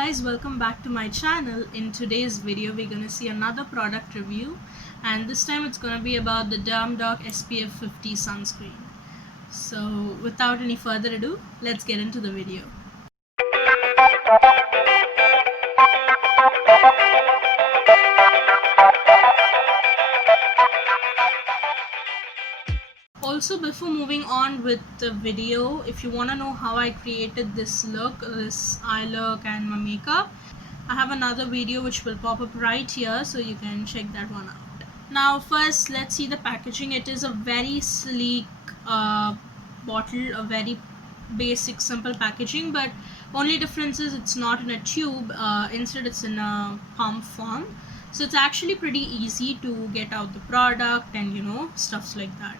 guys, welcome back to my channel. In today's video we're gonna see another product review, and this time it's gonna be about the Dermdoc SPF 50 sunscreen. So without any further ado, let's get into the video. Also, before moving on with the video, if you want to know how I created this look, this eye look and my makeup, I have another video which will pop up right here, so you can check that one out. Now first, let's see the packaging. It is a very sleek bottle, a very basic simple packaging, but only difference is it's not in a tube, instead it's in a pump form. So it's actually pretty easy to get out the product and stuffs like that.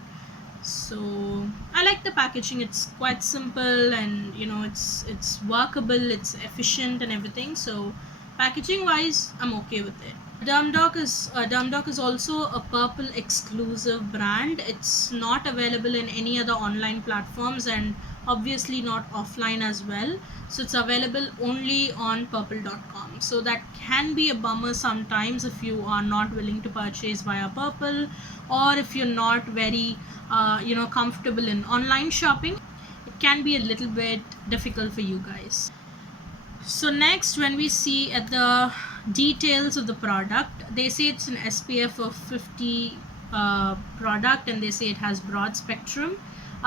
So I like the packaging. It's quite simple and it's workable, it's efficient and everything. So packaging wise, I'm okay with it. Dermdoc is also a Purple exclusive brand. It's not available in any other online platforms and obviously not offline as well. So it's available only on purple.com. So that can be a bummer sometimes if you are not willing to purchase via Purple, or if you're not very comfortable in online shopping. It can be a little bit difficult for you guys. So next, when we see at the details of the product, they say it's an SPF of 50 product, and they say it has broad spectrum.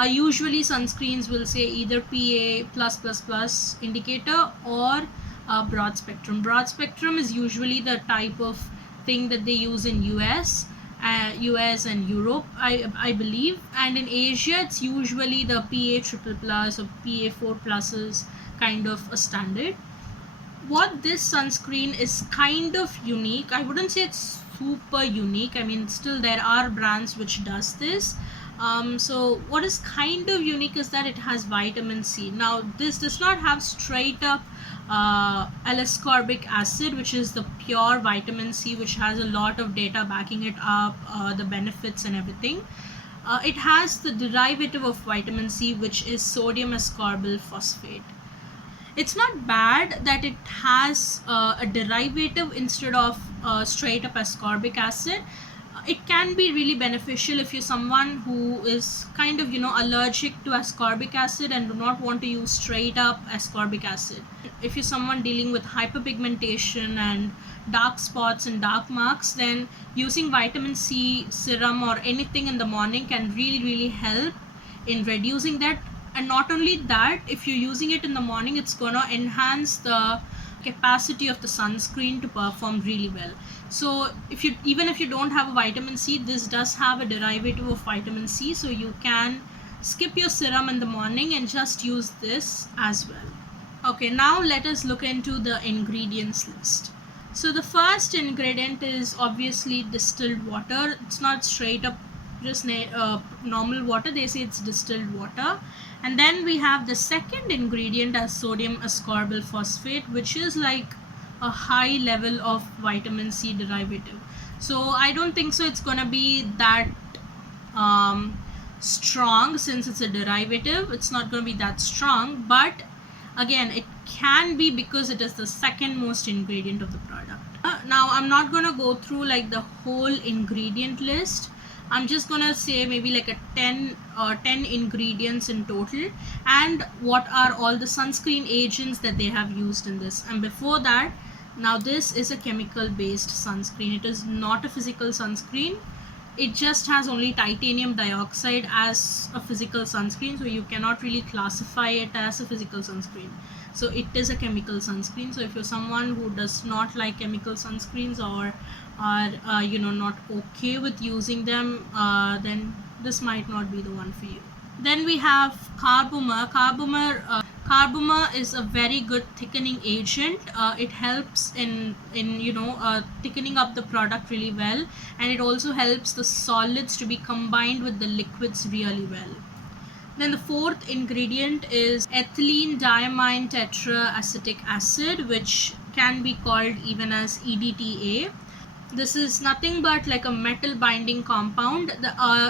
Usually sunscreens will say either PA+++ indicator or broad spectrum. Broad spectrum is usually the type of thing that they use in US and Europe, I believe, and in Asia it's usually the PA++ or PA4+ kind of a standard. What this sunscreen is kind of unique, I wouldn't say it's super unique. I mean, still there are brands which does this. So what is kind of unique is that it has vitamin C. Now this does not have straight up L-ascorbic acid, which is the pure vitamin C, which has a lot of data backing it up, the benefits and everything. It has the derivative of vitamin C, which is sodium ascorbyl phosphate. It's not bad that it has a derivative instead of straight up ascorbic acid. It can be really beneficial if you're someone who is kind of allergic to ascorbic acid and do not want to use straight up ascorbic acid. If you're someone dealing with hyperpigmentation and dark spots and dark marks, then using vitamin C serum or anything in the morning can really help in reducing that. And not only that, if you're using it in the morning, it's gonna enhance the capacity of the sunscreen to perform really well. So even if you don't have a vitamin C, this does have a derivative of vitamin C, so you can skip your serum in the morning and just use this as well. Okay, now let us look into the ingredients list. So the first ingredient is obviously distilled water. It's not straight up just normal water. They say it's distilled water. And then we have the second ingredient as sodium ascorbyl phosphate, which is like a high level of vitamin C derivative. So I don't think so it's gonna be that strong, since it's a derivative. It's not gonna be that strong, but again, it can be because it is the second most ingredient of the product. Now I'm not gonna go through like the whole ingredient list. I'm just gonna say maybe like a 10 ingredients in total, and what are all the sunscreen agents that they have used in this. And before that, now this is a chemical based sunscreen. It is not a physical sunscreen. It just has only titanium dioxide as a physical sunscreen, so you cannot really classify it as a physical sunscreen. So it is a chemical sunscreen. So if you're someone who does not like chemical sunscreens or are not okay with using them, then this might not be the one for you. Then we have Carbomer. Carbomer is a very good thickening agent. It helps in thickening up the product really well, and it also helps the solids to be combined with the liquids really well. Then the fourth ingredient is ethylene diamine tetraacetic acid, which can be called even as EDTA. This is nothing but like a metal binding compound.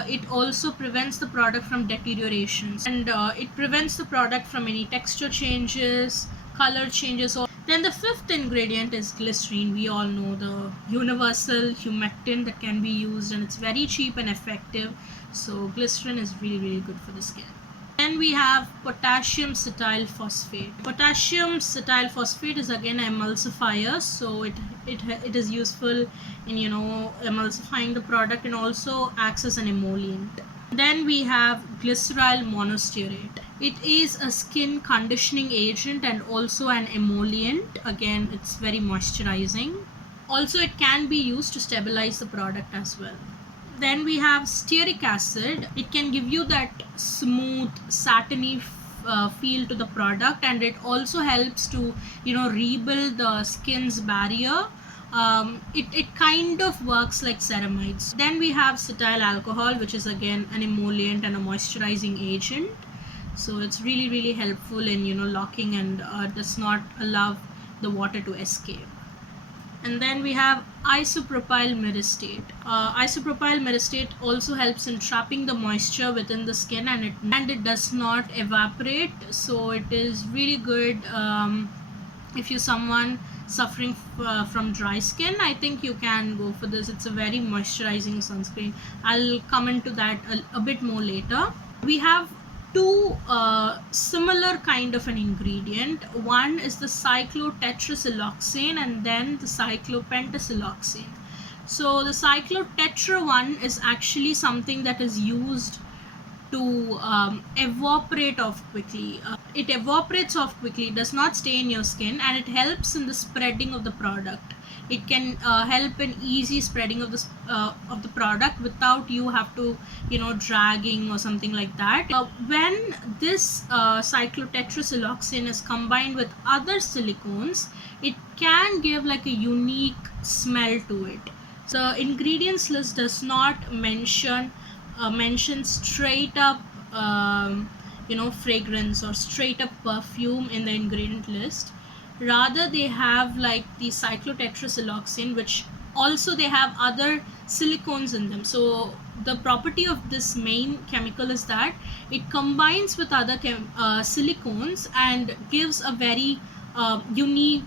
It also prevents the product from deterioration, and it prevents the product from any texture changes, color changes, or Then the fifth ingredient is glycerin. We all know the universal humectant that can be used, and it's very cheap and effective. So glycerin is really, really good for the skin. Then we have potassium cetyl phosphate. Potassium cetyl phosphate is again an emulsifier, so it is useful in emulsifying the product, and also acts as an emollient. Then we have glyceryl monostearate. It is a skin conditioning agent and also an emollient. Again, it's very moisturizing. Also, it can be used to stabilize the product as well. Then we have stearic acid. It can give you that smooth, satiny feel to the product, and it also helps to rebuild the skin's barrier. It kind of works like ceramides. Then we have cetyl alcohol, which is again an emollient and a moisturizing agent. So it's really, really helpful in locking and does not allow the water to escape. And then we have isopropyl myristate. Isopropyl myristate also helps in trapping the moisture within the skin, and it does not evaporate. So it is really good if you're someone suffering from dry skin. I think you can go for this. It's a very moisturizing sunscreen. I'll come into that a bit more later. We have two similar kind of an ingredient. One is the cyclotetrasiloxane, and then the cyclopentasiloxane. So the cyclotetra one is actually something that is used to evaporate off quickly. It evaporates off quickly, does not stay in your skin, and it helps in the spreading of the product. It can help in easy spreading of the product without you have to dragging or something like that. When this cyclotetrasiloxane is combined with other silicones, it can give like a unique smell to it. So ingredients list does not mention straight up fragrance or straight up perfume in the ingredient list. Rather, they have like the cyclotetrasiloxane, which also they have other silicones in them. So the property of this main chemical is that it combines with other silicones and gives a very unique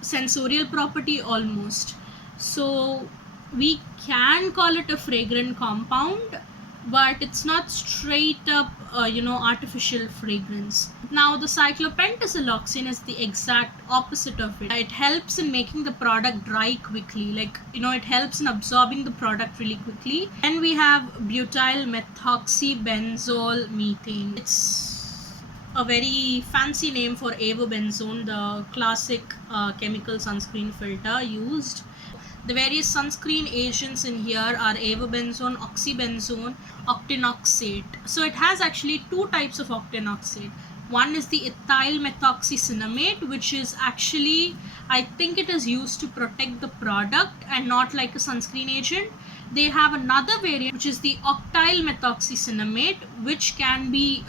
sensorial property almost. So we can call it a fragrant compound, but it's not straight up artificial fragrance. Now the cyclopentasiloxane is the exact opposite of it. It helps in making the product dry quickly, like it helps in absorbing the product really quickly. And we have butyl methoxybenzole methane. It's a very fancy name for avobenzone, the classic chemical sunscreen filter used. The various sunscreen agents in here are avobenzone, oxybenzone, octinoxate. So it has actually two types of octinoxate. One is the ethyl methoxycinnamate, which is actually, I think it is used to protect the product and not like a sunscreen agent. They have another variant, which is the octyl methoxycinnamate, which can be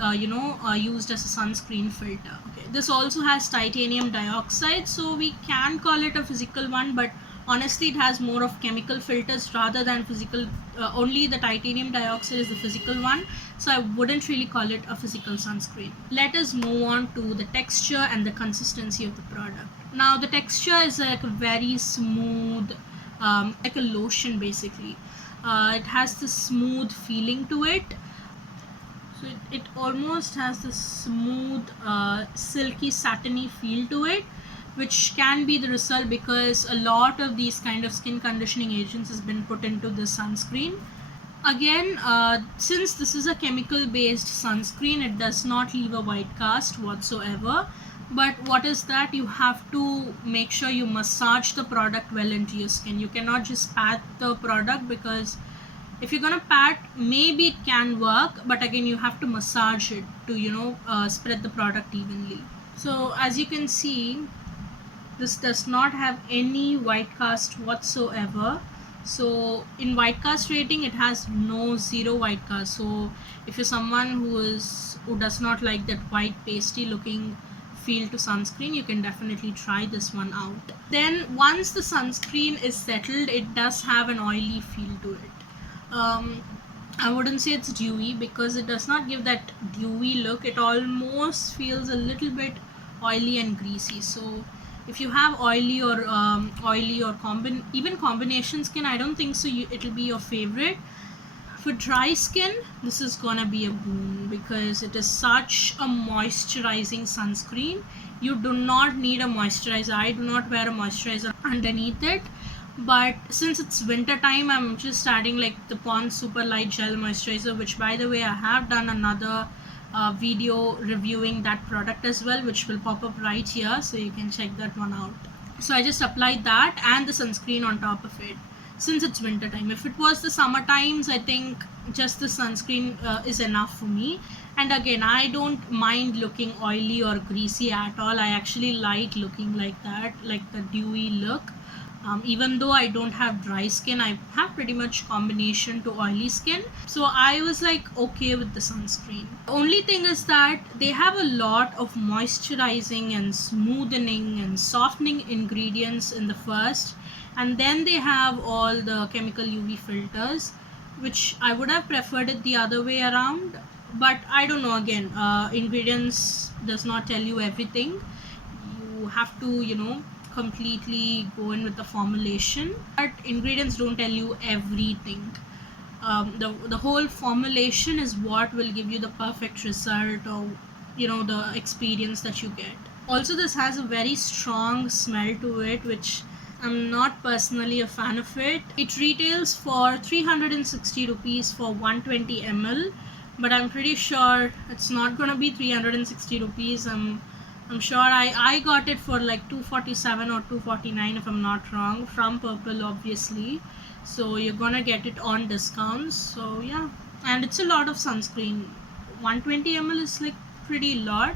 used as a sunscreen filter. Okay. This also has titanium dioxide, so we can call it a physical one, but honestly it has more of chemical filters rather than physical. Only the titanium dioxide is the physical one, so I wouldn't really call it a physical sunscreen. Let us move on to the texture and the consistency of the product. Now the texture is like a very smooth, like a lotion basically. It has this smooth feeling to it. So it almost has this smooth silky satiny feel to it, which can be the result because a lot of these kind of skin conditioning agents has been put into this sunscreen. Again, since this is a chemical based sunscreen, it does not leave a white cast whatsoever. But what is that? You have to make sure you massage the product well into your skin. You cannot just pat the product, because if you're gonna pat, maybe it can work, but again you have to massage it to spread the product evenly. So as you can see, this does not have any white cast whatsoever. So in white cast rating, it has zero white cast. So if you're someone who does not like that white pasty looking feel to sunscreen, you can definitely try this one out. Then once the sunscreen is settled, it does have an oily feel to it. I wouldn't say it's dewy, because it does not give that dewy look. It almost feels a little bit oily and greasy. So If you have oily or even combination skin, I don't think so it'll be your favorite. For dry skin, this is gonna be a boon because it is such a moisturizing sunscreen. You do not need a moisturizer. I do not wear a moisturizer underneath it, but since it's winter time, I'm just adding like the Pond's Super Light Gel Moisturizer, which by the way I have done another video reviewing that product as well, which will pop up right here, so you can check that one out. So I just applied that and the sunscreen on top of it since it's winter time. If it was the summer times, I think just the sunscreen is enough for me. And again, I don't mind looking oily or greasy at all. I actually like looking like that, like the dewy look. Even though I don't have dry skin, I have pretty much combination to oily skin, so I was like okay with the sunscreen. The only thing is that they have a lot of moisturizing and smoothening and softening ingredients in the first, and then they have all the chemical UV filters, which I would have preferred it the other way around, but I don't know. Again, ingredients does not tell you everything. You have to completely go in with the formulation, but ingredients don't tell you everything. The whole formulation is what will give you the perfect result, or the experience that you get. Also, this has a very strong smell to it, which I'm not personally a fan of it. It retails for 360 rupees for 120 ml, but I'm pretty sure it's not gonna be 360 rupees. I'm sure I got it for like 247 or 249 if I'm not wrong, from Purple obviously. So you're gonna get it on discounts. So yeah, and it's a lot of sunscreen. 120 ml is like pretty lot.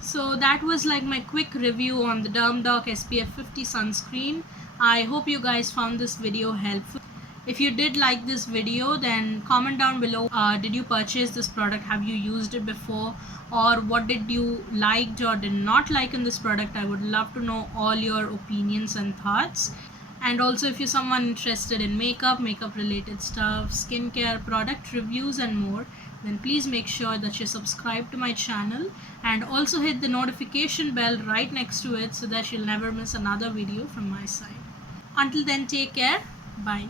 So that was like my quick review on the Dermdoc SPF 50 sunscreen. I hope you guys found this video helpful. If you did like this video, then comment down below, did you purchase this product, have you used it before, or what did you liked or did not like in this product. I would love to know all your opinions and thoughts. And also, if you're someone interested in makeup related stuff, skincare, product reviews and more, then please make sure that you subscribe to my channel and also hit the notification bell right next to it so that you'll never miss another video from my side. Until then, take care. Bye.